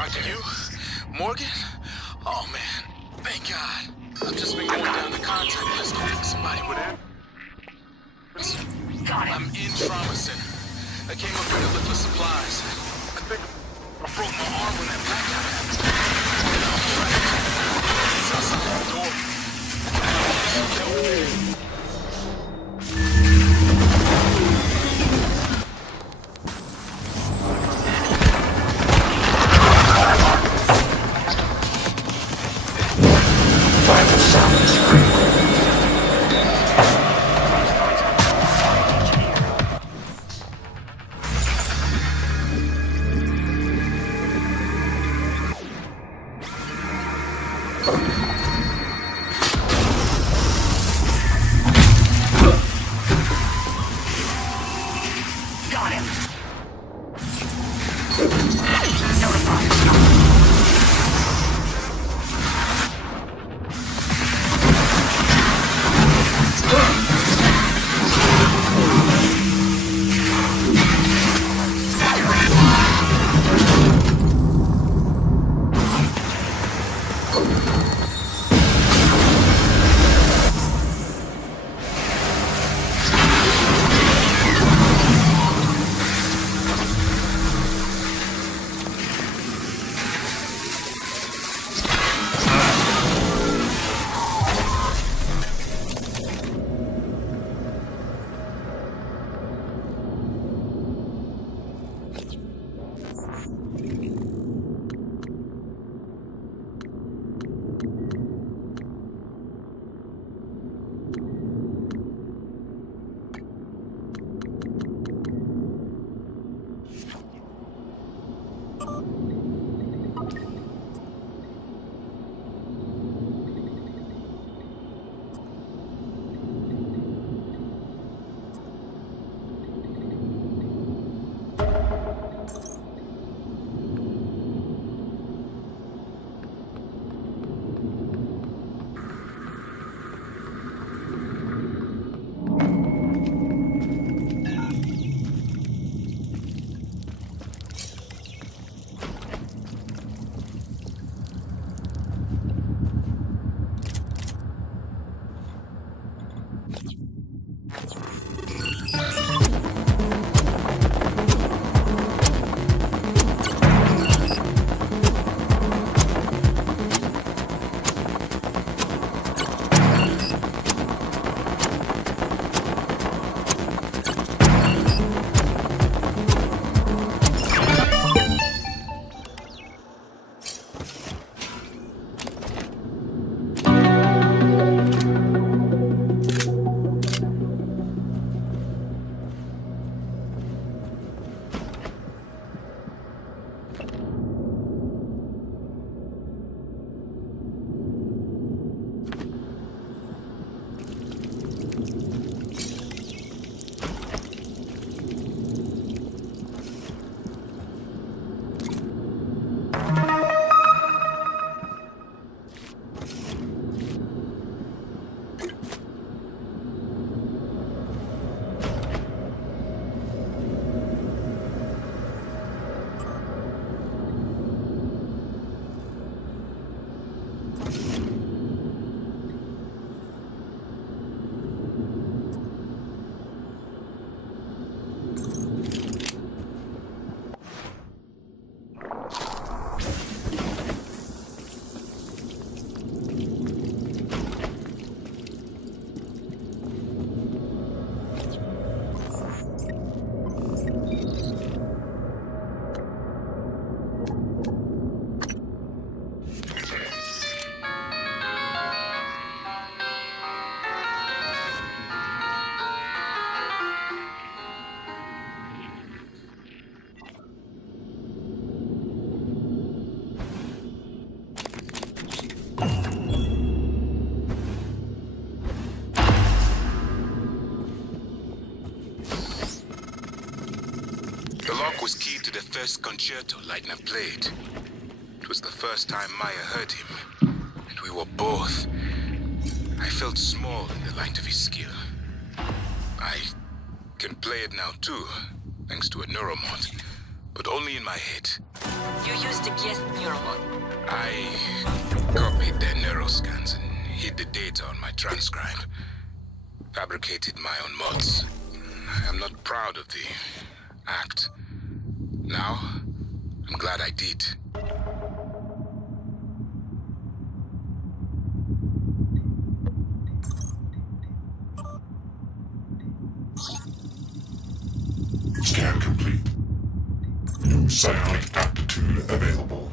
Doctor, you? Morgan? Oh, man. Thank God. I've just been going down the contact list looking for somebody with it. I'm in trauma center. I came up here to look for supplies. I think I broke my arm when that blackout happened. I'm trapped. It's outside the door. Help me. Was key to the first concerto Leitner played. It was the first time Maya heard him, and we were both. I felt small in the light of his skill. I can play it now too, thanks to a Neuromod. but only in my head. You used to guess Neuromod. I copied their neuroscans and hid the data on my transcribe. Fabricated my own mods. I am not proud of the act. Now, I'm glad I did. Scan complete. New psionic aptitude available.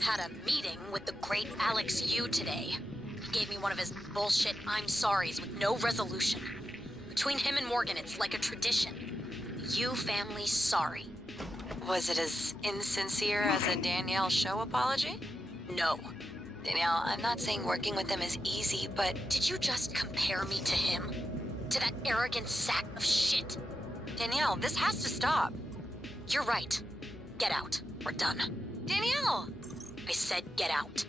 Had a meeting with the great Alex Yu today. He gave me one of his bullshit I'm sorries with no resolution. Between him and Morgan, it's like a tradition. The Yu family's sorry. Was it as insincere as a Danielle show apology? No. Danielle, I'm not saying working with him is easy, but Did you just compare me to him? To that arrogant sack of shit? Danielle, this has to stop. You're right. Get out. We're done. Danielle! I said get out.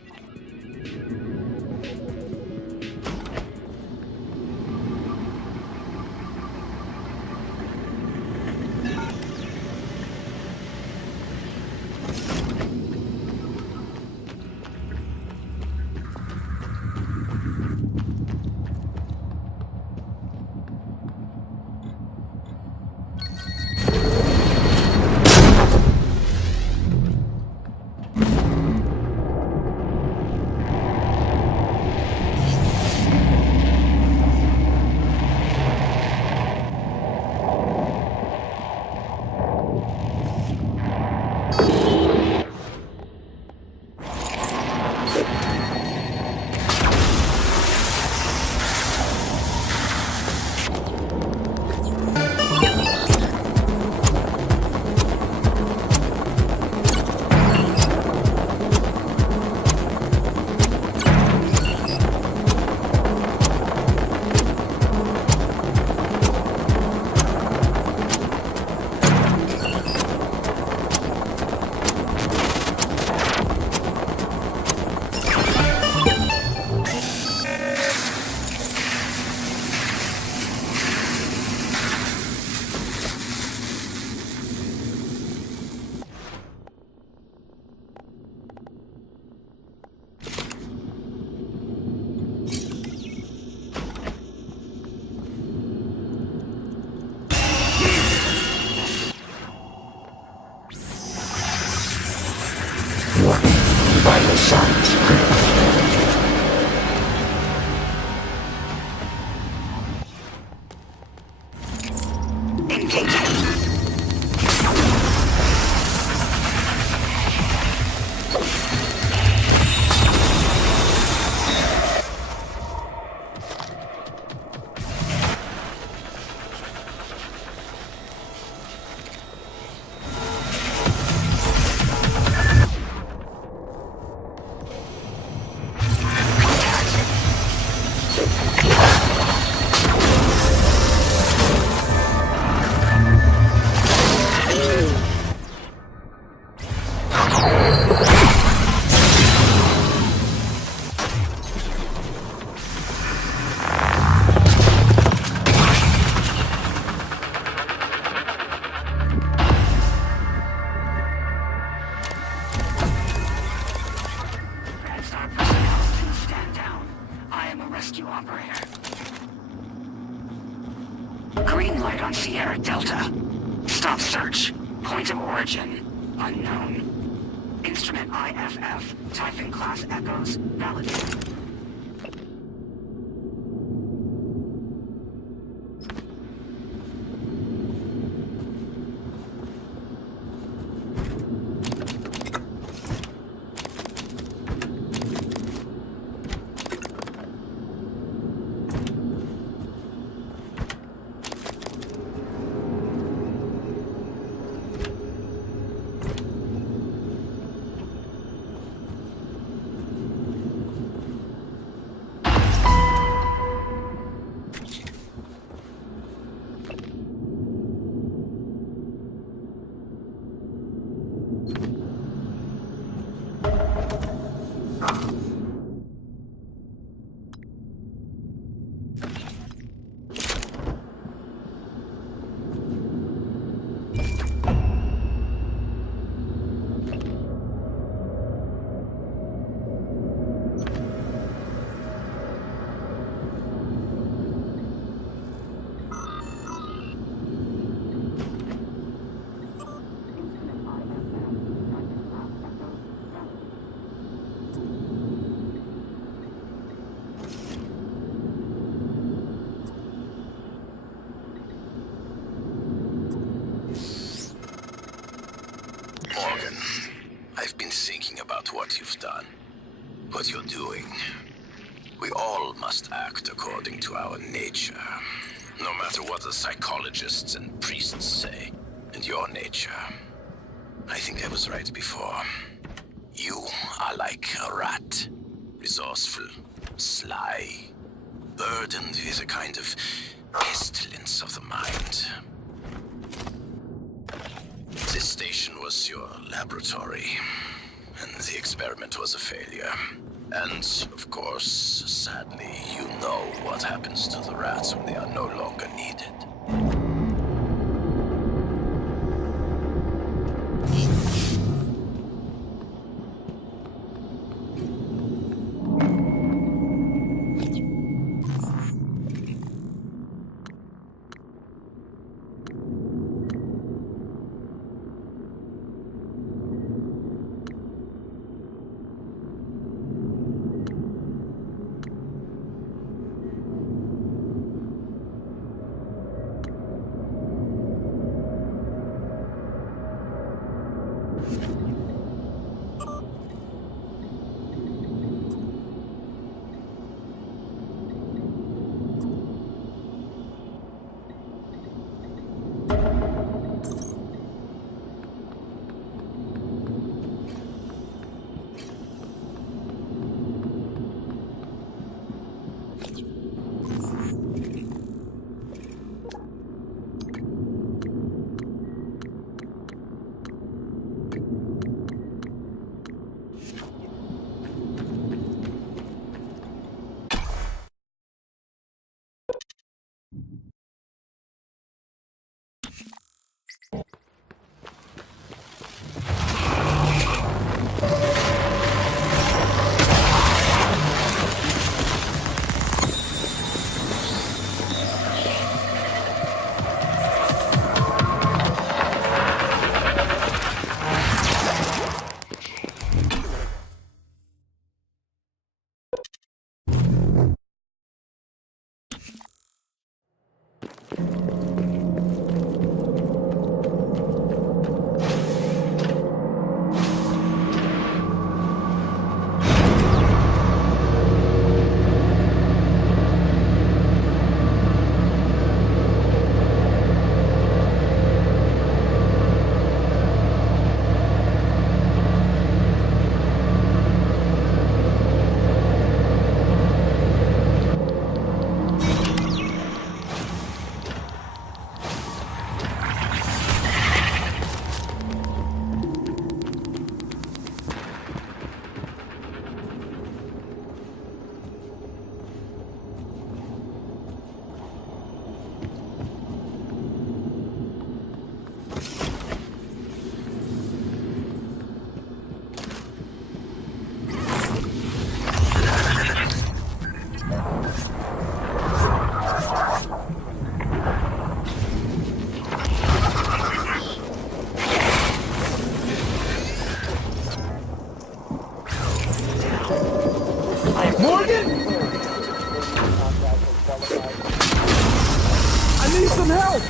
rescue operator. Green light on Sierra Delta. Stop search. Point of origin. Unknown. Instrument IFF. Typhon class echoes. Validated. Morgan, I've been thinking about what you've done, what you're doing. We all must act according to our nature, no matter what the psychologists and priests say. And your nature, I think I was right before. You are like a rat, resourceful, sly, burdened with a kind of pestilence of the mind. This station was your laboratory, and the experiment was a failure. And, of course, sadly, you know what happens to the rats when they are no longer needed. Morgan? I need some help!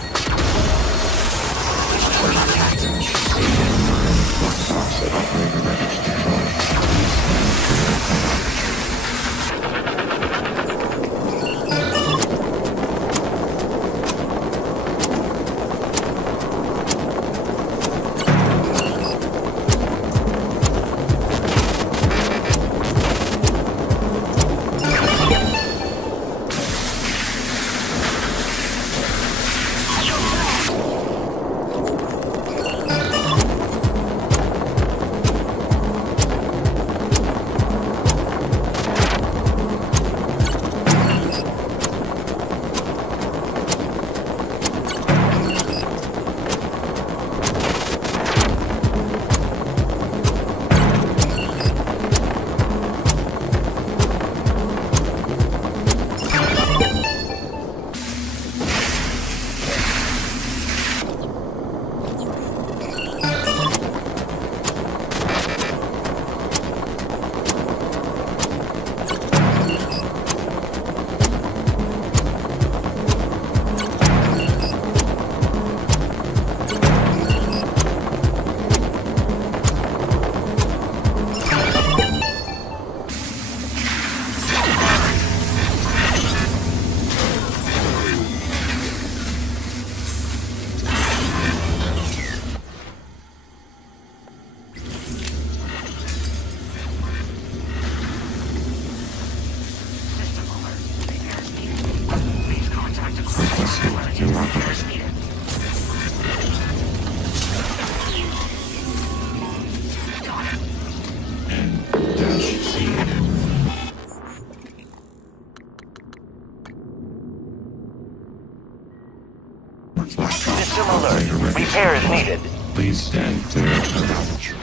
System alert. Repair is needed. Please stand clear of the damage.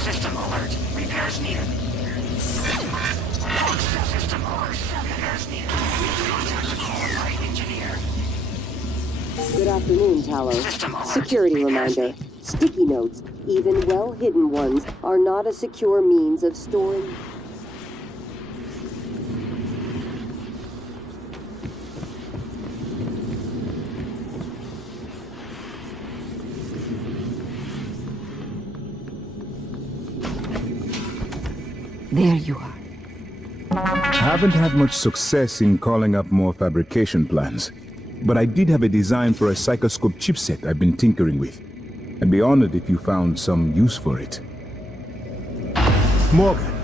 System alert. Repairs needed. System alert. Repairs needed. Contact the qualified engineer. Good afternoon, Talos. System alert. Security Repairs reminder. Sticky notes, even well-hidden ones, are not a secure means of storing... There you are. Haven't had much success in calling up more fabrication plans, but I did have a design for a psychoscope chipset I've been tinkering with. I'd be honored if you found some use for it. Morgan,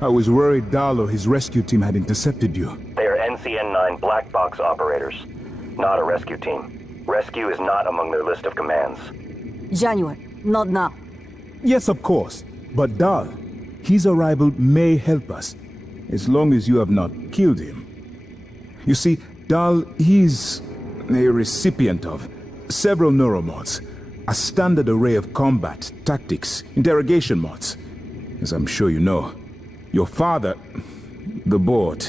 I was worried Dahl or his rescue team had intercepted you. They are NCN-9 black box operators, not a rescue team. Rescue is not among their list of commands. January, not now. Yes, of course, but Dahl, his arrival may help us, as long as you have not killed him. You see, Dahl, he's a recipient of several Neuromods, a standard array of combat, tactics, interrogation mods. As I'm sure you know, your father, the board,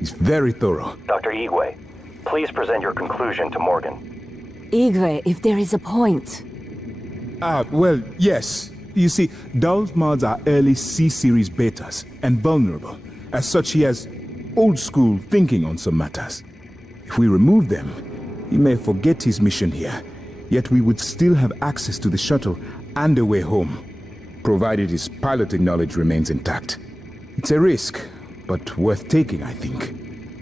is very thorough. Dr. Igwe, please present your conclusion to Morgan. Igwe, if there is a point. Well, yes. You see, Dahl's mods are early C-series betas and vulnerable. As such, he has old-school thinking on some matters. If we remove them, he may forget his mission here, yet we would still have access to the shuttle and a way home, provided his piloting knowledge remains intact. It's a risk, but worth taking, I think.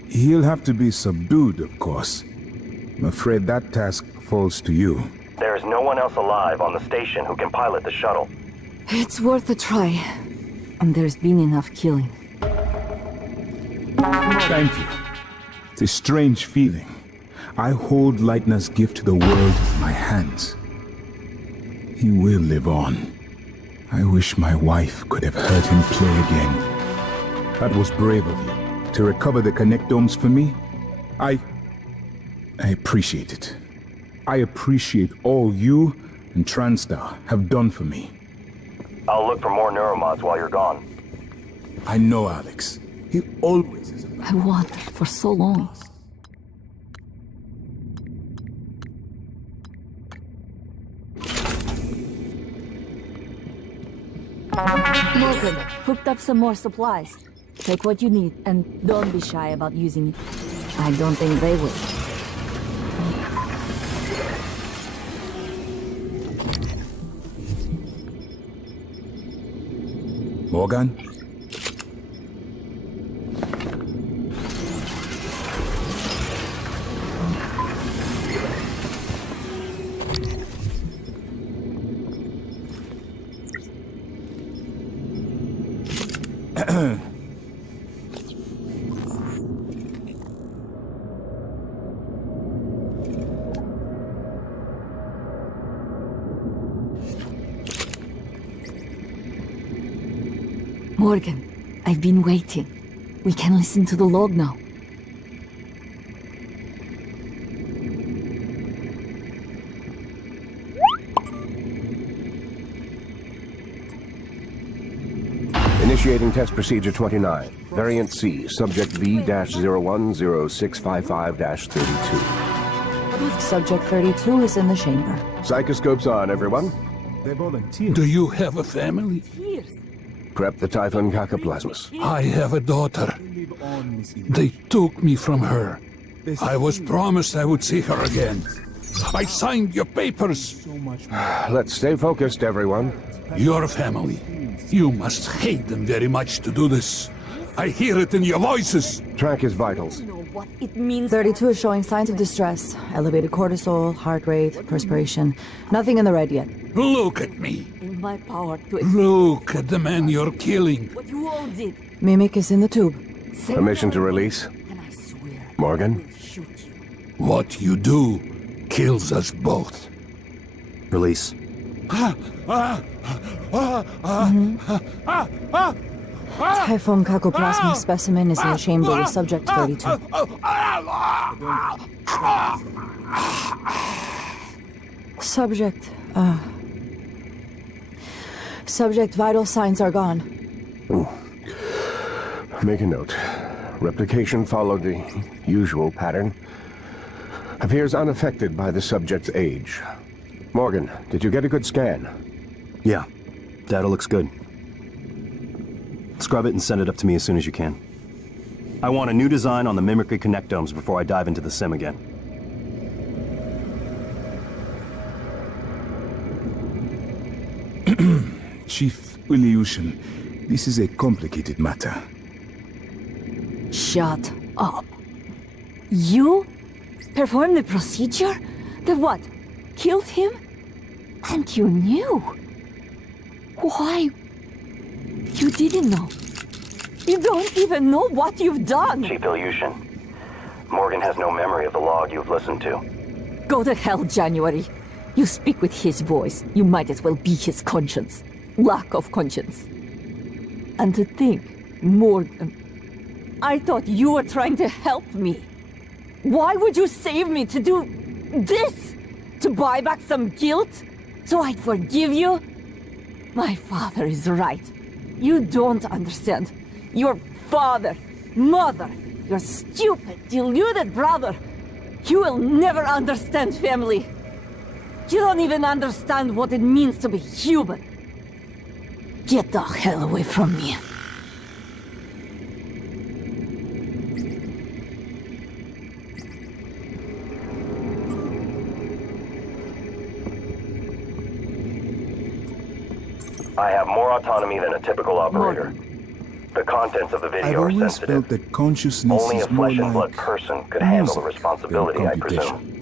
He'll have to be subdued, of course. I'm afraid that task falls to you. There is no one else alive on the station who can pilot the shuttle. It's worth a try. And there's been enough killing. Thank you. It's a strange feeling. I hold Leitner's gift to the world in my hands. He will live on. I wish my wife could have heard him play again. That was brave of you, to recover the connectomes for me. I appreciate it. I appreciate all you and TranStar have done for me. I'll look for more Neuromods while you're gone. I know Alex. He always is. I wanted for so long. Morgan, hooked up some more supplies. Take what you need, and don't be shy about using it. I don't think they will. Morgan? Morgan, I've been waiting. We can listen to the log now. Initiating test procedure 29. Variant C, subject V-010655-32. Subject 32 is in the chamber. Psychoscopes on, everyone. They volunteered. Do you have a family? Prep the Typhon cacoplasmus. I have a daughter. They took me from her. I was promised I would see her again. I signed your papers. Let's stay focused, everyone. Your family. You must hate them very much to do this. I hear it in your voices. Track his vitals. What it means. 32 is showing signs of distress. Elevated cortisol, heart rate, perspiration. Nothing in the red yet. Look at me. In my power to... Look at the man you're killing. What you all did. Mimic is in the tube. Permission to release? And I swear... Morgan? What you do kills us both. Release. Typhon cacoplasma specimen is in the chamber with subject 32. Subject vital signs are gone. Make a note. Replication followed the usual pattern. Appears unaffected by the subject's age. Morgan, did you get a good scan? Yeah. Data looks good. Scrub it and send it up to me as soon as you can. I want a new design on the mimicry connectomes before I dive into the sim again. Chief Ilyushin, this is a complicated matter. Shut up. You performed the procedure? The what? Killed him? And you knew? Why? You didn't know. You don't even know what you've done. Chief Ilyushin, Morgan has no memory of the log you've listened to. Go to hell, January. You speak with his voice. You might as well be his conscience. Lack of conscience. And to think, Morgan, I thought you were trying to help me. Why would you save me to do this? To buy back some guilt? So I'd forgive you? My father is right. You don't understand. Your father, mother, your stupid, deluded brother. You will never understand family. You don't even understand what it means to be human. Get the hell away from me. I have more autonomy than a typical operator. The contents of the I've video are always sensitive. felt that consciousness Only a is more flesh and blood like person could handle the music responsibility, than I computation. presume.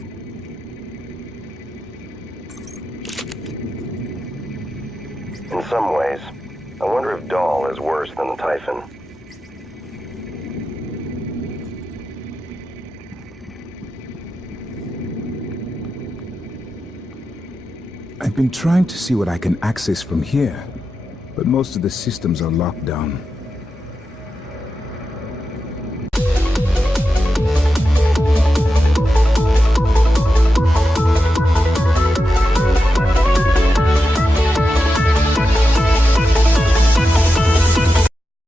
In some ways, I wonder if Dahl is worse than Typhon. I've been trying to see what I can access from here, but most of the systems are locked down.